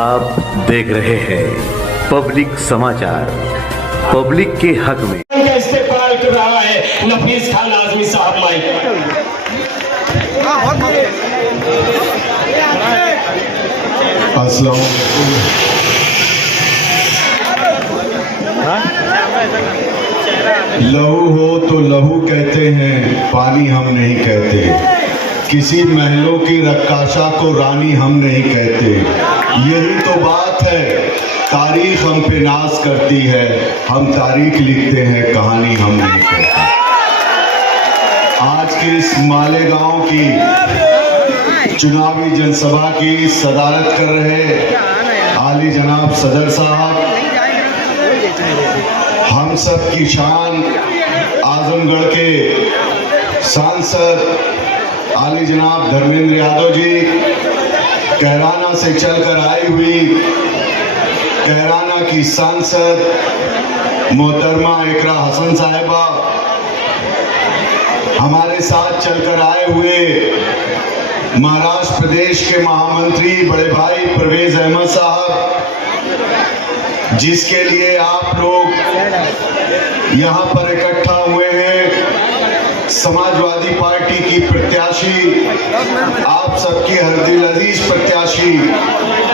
आप देख रहे हैं पब्लिक समाचार, पब्लिक के हक में इस्तेमाल कर रहा है नफीस खान आजमी साहब माइक। लहू हो तो लहू कहते हैं, पानी हम नहीं कहते। किसी महलों की रक्काशा को रानी हम नहीं कहते। यही तो बात है, तारीख हम पे नाज करती है। हम तारीख लिखते हैं, कहानी हम नहीं कहते। आज के इस मालेगांव की चुनावी जनसभा की सदारत कर रहे आली जनाब सदर साहब, हम सब की शान आजमगढ़ के सांसद आली जनाब धर्मेंद्र यादव जी, कैराना से चलकर आई हुई कैराना की सांसद मोहतरमा इकरा हसन साहिबा, हमारे साथ चलकर आए हुए महाराष्ट्र प्रदेश के महामंत्री बड़े भाई परवेज अहमद साहब, जिसके लिए आप लोग यहाँ पर इकट्ठा हुए हैं। समाजवादी पार्टी की प्रत्याशी, आप सबकी हरदिल अजीज प्रत्याशी,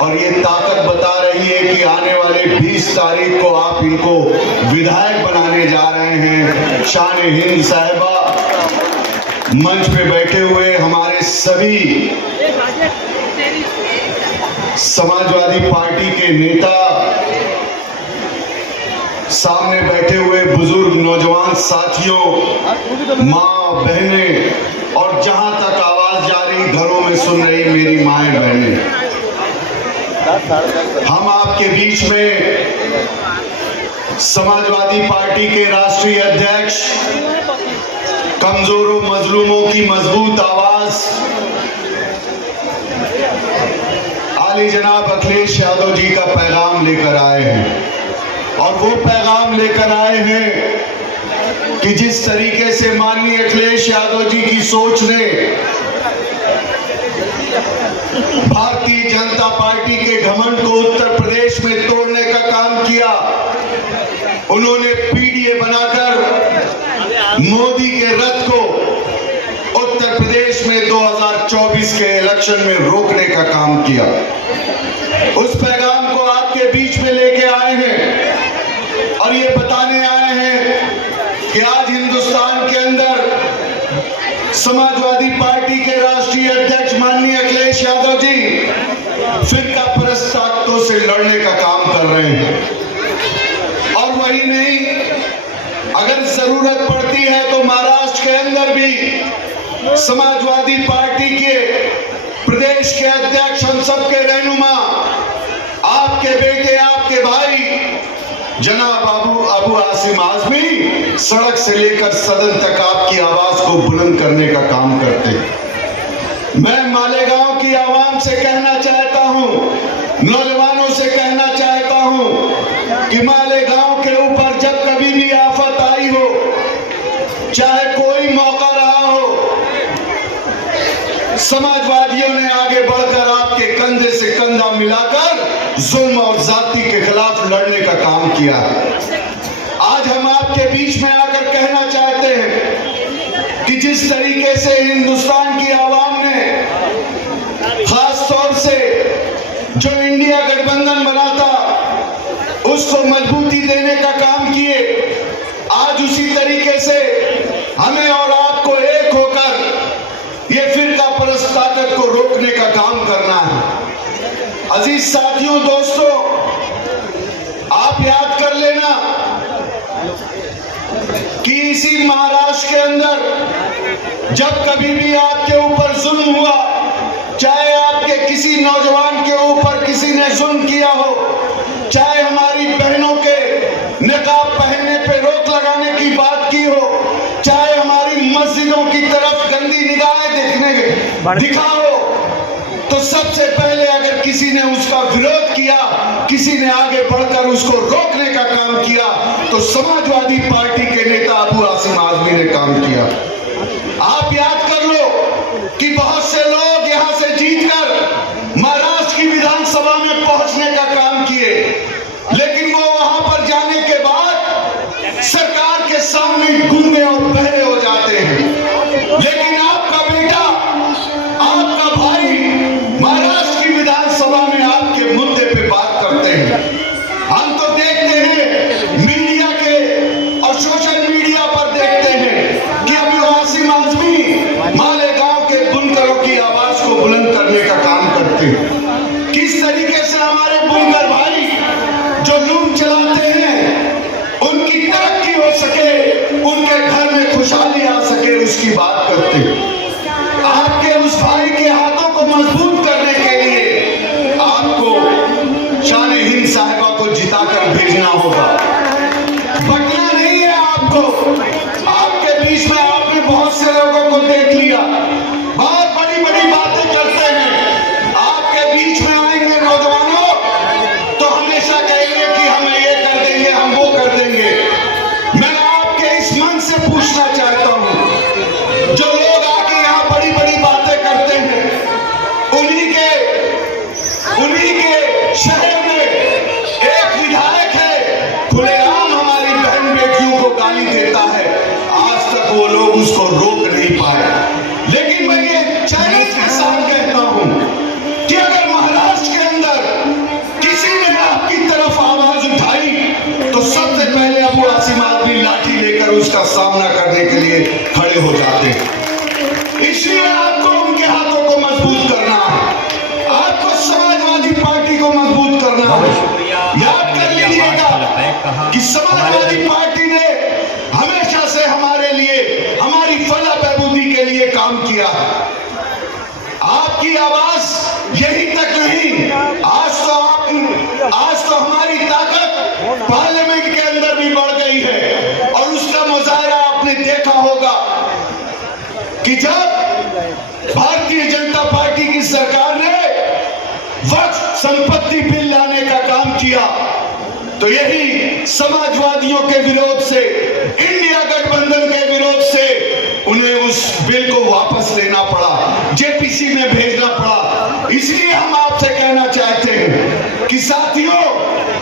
और ये ताकत बता रही है कि आने वाले 20 तारीख को आप इनको विधायक बनाने जा रहे हैं। शान हिंद साहिबा, मंच पे बैठे हुए हमारे सभी समाजवादी पार्टी के नेता, सामने बैठे हुए बुजुर्ग नौजवान साथियों, माँ बहनें, और जहां तक आवाज जा रही घरों में सुन रही मेरी माएं बहनें, हम आपके बीच में समाजवादी पार्टी के राष्ट्रीय अध्यक्ष, कमजोरों मजलूमों की मजबूत आवाज आली जनाब अखिलेश यादव जी का पैगाम लेकर आए हैं। और वो पैगाम लेकर आए हैं कि जिस तरीके से माननीय अखिलेश यादव जी की सोच ने भारतीय जनता पार्टी के घमंड को उत्तर प्रदेश में तोड़ने का काम किया, उन्होंने पीडीए बनाकर मोदी के रथ को उत्तर प्रदेश में 2024 के इलेक्शन में रोकने का काम किया। उस पैगाम को आपके बीच में लेके आए हैं और ये बताने आए हैं कि आज हिंदुस्तान के अंदर समाजवादी पार्टी के राष्ट्रीय अध्यक्ष माननीय अखिलेश यादव जी फिरका परस्त ताकतों से लड़ने का काम कर रहे हैं। और वही नहीं, अगर जरूरत पड़ती है तो महाराष्ट्र के अंदर भी समाजवादी पार्टी के प्रदेश के अध्यक्ष, हम सबके रहनुमा, आपके बेटे, आपके भाई जनाब अबू आसिम आजमी सड़क से लेकर सदन तक आपकी आवाज को बुलंद करने का काम करते हैं। मैं मालेगांव की आवाम से कहना चाहता हूं, नौजवानों से कहना चाहता हूं कि मालेगांव के ऊपर जब कभी भी आफत आई हो, चाहे कोई मौका रहा हो, समाजवादियों ने आगे बढ़कर आपके कंधे से कंधा मिलाकर जुल्म और जाति के खिलाफ लड़ने का काम किया। आज हम आपके बीच में आकर कहना चाहते हैं कि जिस तरीके से हिंदुस्तान की आवाम ने खास तौर से जो इंडिया गठबंधन बना था उसको मजबूती देने का काम किए, आज उसी तरीके से हमें और आपको एक होकर ये फिरका परस्त ताकत को रोकने का काम करना है। अजीज साथियों, दोस्तों, आप याद कर लेना कि इसी महाराष्ट्र के अंदर जब कभी भी आपके ऊपर जुल्म हुआ, चाहे आपके किसी नौजवान के ऊपर किसी ने जुल्म किया हो, चाहे हमारी बहनों के निकाब पहनने पे रोक लगाने की बात की हो, चाहे हमारी मस्जिदों की तरफ गंदी निगाहें दिखाओ, तो सबसे पहले अगर किसी ने उसका विरोध किया, किसी ने आगे बढ़कर उसको रोकने का काम किया, तो समाजवादी पार्टी के नेता अबू आसिम आजमी ने काम किया। आप याद कर लो कि बहुत से लोग यहां से जीतकर महाराष्ट्र की विधानसभा में पहुंचने सकते। किस तरीके से हमारे बुनकर भाई जो लूम चलाते हैं उनकी तरक्की हो सके, उनके घर में खुशहाली आ सके, उसकी बात करते। आपके उस भाई के हाथों को मजबूत करने के लिए आपको शान हिंद साहिबा को जिताकर भेजना होगा। बटना नहीं है आपको। आपके बीच में आपने बहुत से लोगों को देख लिया, बहुत बड़ी बड़ी बातें करते हैं। आपके बीच में आएंगे नौजवानों तो हमेशा कहेंगे कि हम ये कर देंगे, हम वो कर देंगे। मैं आपके इस मन से पूछना चाहता हूं, जो लोग आके यहाँ बड़ी बड़ी बातें करते हैं, उन्हीं के शहर में एक विधायक है, खुलेआम हमारी बहन बेटियों को गाली देता है। आज तक वो लोग उसको रोक नहीं पाए। लेकिन मैं ये चैलेंज के साथ कहता हूं कि अगर महाराष्ट्र के अंदर किसी ने आपकी तरफ आवाज उठाई तो सबसे पहले अबू आसिम आदमी लाठी लेकर उसका सामना करने के लिए खड़े हो जाते हैं। इसलिए आपको उनके हाथों को मजबूत करना है, आपको समाजवादी पार्टी को मजबूत करना है। याद कर लीजिएगा कि समाजवादी पार्टी ने हमेशा से हमारे लिए, हमारी फलाह बहबूदी के लिए काम किया है। आपकी आवाज यही तक नहीं, आज तो हमारी ताकत पार्लियामेंट के अंदर भी बढ़ गई है। और उसका मुजाहरा आपने देखा होगा कि जब भारतीय जनता पार्टी की सरकार ने वक्फ संपत्ति बिल लाने का काम किया तो यही समाजवादियों के विरोध से, इंडिया गठबंधन के विरोध से उन्हें उस बिल को वापस लेना पड़ा, जेपीसी में भेजना पड़ा। इसलिए हम आपसे कहना चाहते हैं कि साथियों,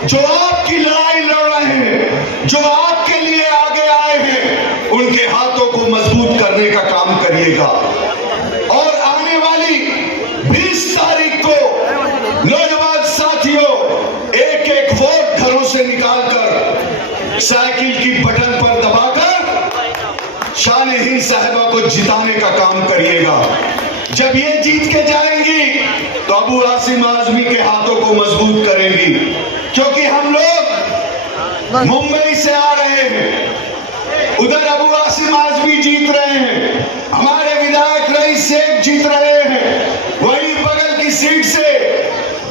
जो आपकी लड़ाई लड़ रहे हैं, जो आपके लिए आगे आए हैं, उनके हाथों को मजबूत करने का काम करिएगा। और आने वाली 20 तारीख को नौजवान साथियों एक एक वोट घरों से निकालकर साइकिल की बटन पर दबाकर शान हिंद साहिबा को जिताने का काम करिएगा। जब ये जीत के जाएंगी तो अबू आसिम आजमी के हाथों को मजबूत करेंगी, क्योंकि हम लोग मुंबई से आ रहे हैं, उधर अबू आसिम आजमी जीत रहे हैं, हमारे विधायक रईस शेख जीत रहे हैं, वहीं बगल की सीट से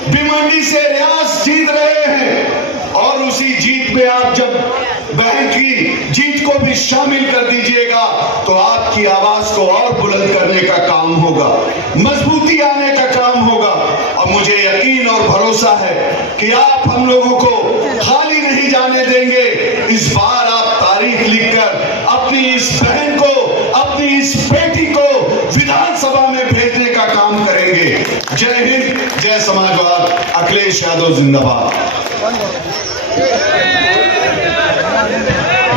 भिवंडी से रियाज जीत रहे हैं। और उसी जीत में आप जब बहन की जीत को भी शामिल कर दीजिएगा तो आपकी आवाज को और बुलंद करने का काम होगा, मजबूती आने का काम होगा। और मुझे यकीन और भरोसा है कि आप हम लोगों को खाली नहीं जाने देंगे। इस बार आप तारीख लिखकर अपनी इस बहन को, अपनी इस बेटी को विधानसभा में भेजने का काम करेंगे। जय हिंद, जय समाजवाद, अखिलेश यादव जिंदाबाद।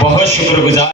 बहुत शुक्रगुजार।